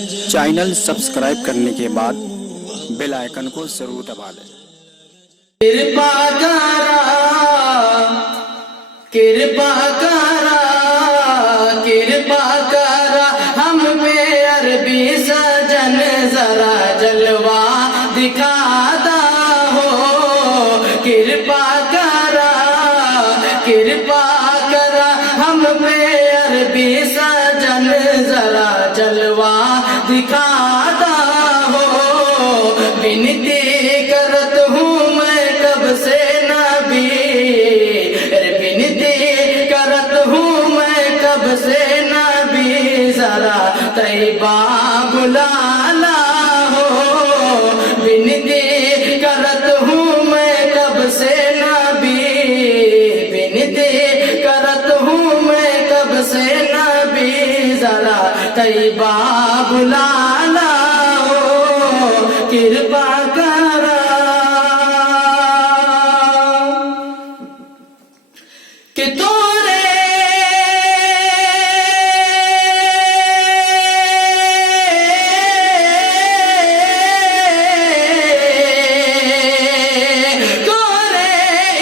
Channel subscribe करने के बाद बेल आइकन को जरूर दबा दें। कृपा करा कृपा करा कृपा करा हम पे अरबी सजन जरा जलवा दिखाता हो। कृपा करा हम पे अरबी सजन जरा जलवा दिखाता हो। विनती करत हूँ मैं कब से नबी, विनती करत हूँ मैं कब से नबी जरा तैबा बुलाना हो। विनती करत हूँ मैं कब से नबी, विनती करत हूँ मैं कब से नबी जरा तैबा बुलाना हो। कृपा करा कि तोरे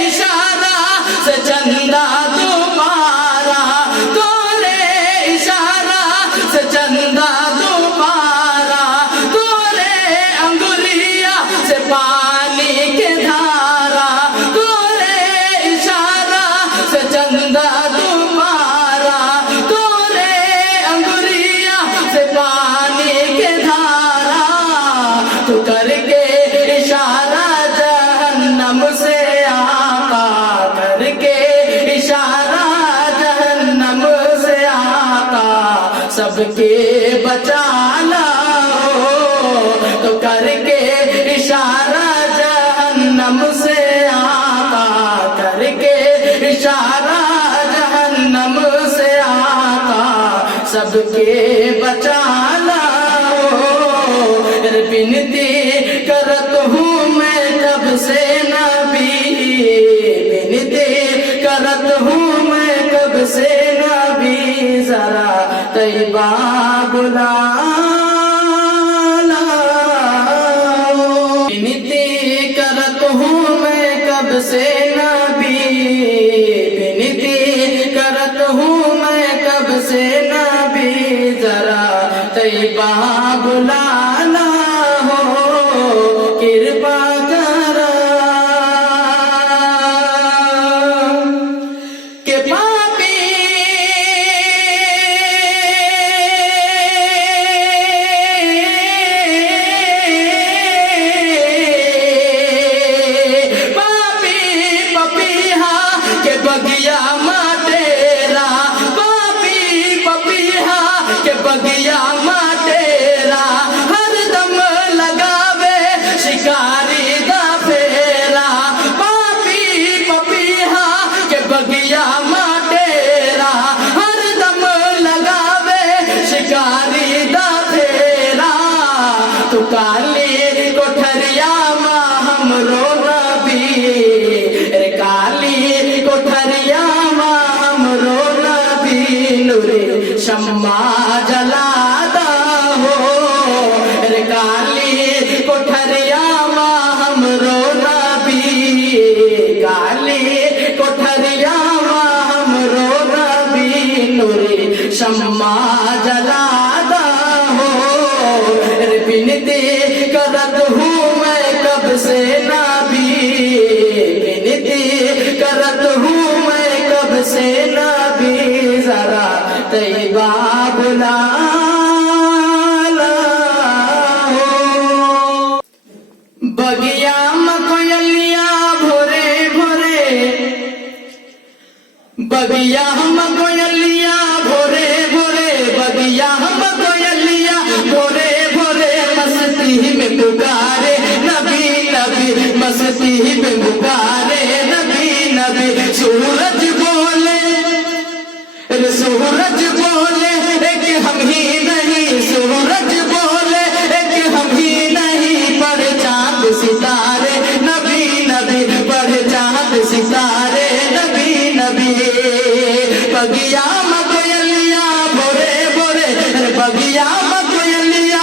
इशारा से चंदा तुम्हारा, तोरे इशारा से चंदा तुम्हारा, तोरे अंगुलिया से पानी के धारा, तोरे इशारा से चंदा तुम्हारा, तोरे अंगुलिया से पानी के धारा। तू करके इशारा जहन्नम से आका, करके इशारा जहन्नम से आका सबके बचाना हो। तो करके इशारा जहन्नम से आका, करके इशारा जहन्नम से आका सबके बचाना हो। विनती करत हूँ मैं कब से नबी, विनती करत हूँ मैं कब से नबी जरा तैबा बुलाना हो। विनती करत हूँ मैं कब से नबी, विनती करत हूँ मैं कब से नबी जरा तैबा बुलाना हो। कृपा करा के पापी पपीहा के बगिया माटेरा, पापी पपीहा के बगिया माटेरा हरदम लगावे शिकारी दा फेरा। पापी पपीहा के बगिया माटेरा हरदम लगावे शिकारी दा फेरा। तू काली कोठरिया माँ हमरो नबी, रे काली कोठरिया माँ हमरो नबी नूरे शम्मा जलादा हो। रे काली कोठरिया माँ हमरो नबी, काली कोठरिया माँ हमरो नबी नूरे शम्मा जलादा हो। रे विनती करत हूँ मैं कब से नबी, विनती करत हूँ मैं कब से नबी जरा तैबा बुलाना हो। बगिया में कोयलिया भोरे भोरे, बगिया में कोयलिया भोरे भोरे, बगिया में कोयलिया भोरे भोरे मस्ती में पुकारे नबी नबी, मस्ती में पुकारे नबी नबी। सूरज बोले रे सूरज बोले एक हम ही नहीं, सूरज बोले एक हम ही नहीं, पर चांद सितारे नबी नबी, पर चांद सितारे नबी नबी। बगिया में कोयलिया भोरे भोरे, बगिया में कोयलिया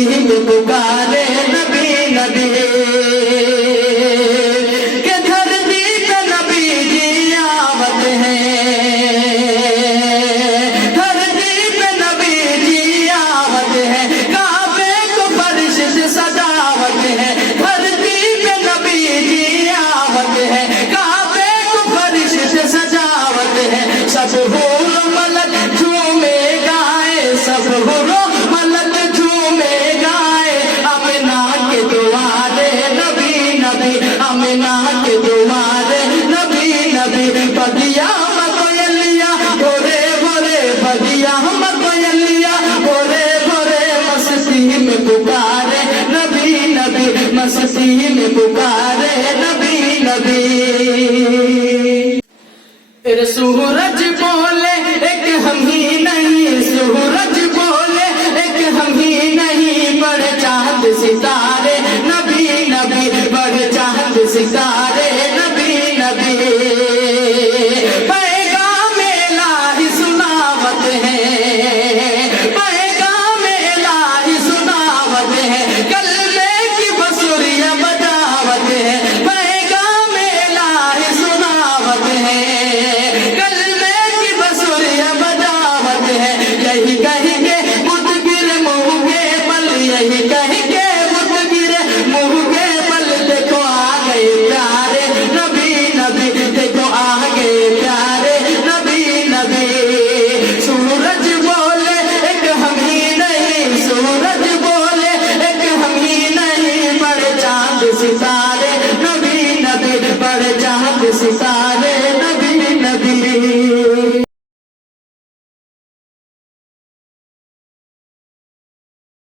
मस्ती में पुकारे नबी नबी के धरती पे नबी जी आवत है धरती पे नबी जी आवत है काबे को फर्श से सजावत है धरती पे नबी जी आवत है काबे को फर्श से सजावत है सब हूर मलक झूमे गाए सब हूर मलक झूमे गाए अमीना के दुआरे नबी नबी अमीना के दुआरे नबी नबी बगिया कोयलिया भोरे भोरे बगिया कोयलिया भोरे भोरे मस्ती में पुकारे नबी नबी मस्ती में पुकारे नबी नबी फिर सूरज बोले एक हम ही नहीं सूरज बोले एक हम ही नहीं बड़े चांद सितारे नबी नबी बड़े चांद सितारे नबी नबी पैगाम इलाही सुनावत है पैगाम इलाही सुनावत है कलमे की बसुरियां बजावत है पैगाम इलाही सुनावत है कलमे की बसुरियां बजावत है यही कही के बुद्ध गिर मुँह के बल यही कही के बुद्ध गिर मुँह के बल देखो आ गए प्यारे नबी नबी देखो आ गए प्यारे नबी नबी सूरज बोले एक हम ही नहीं सूरज बोले एक हम ही नहीं बड़े चांद सितारे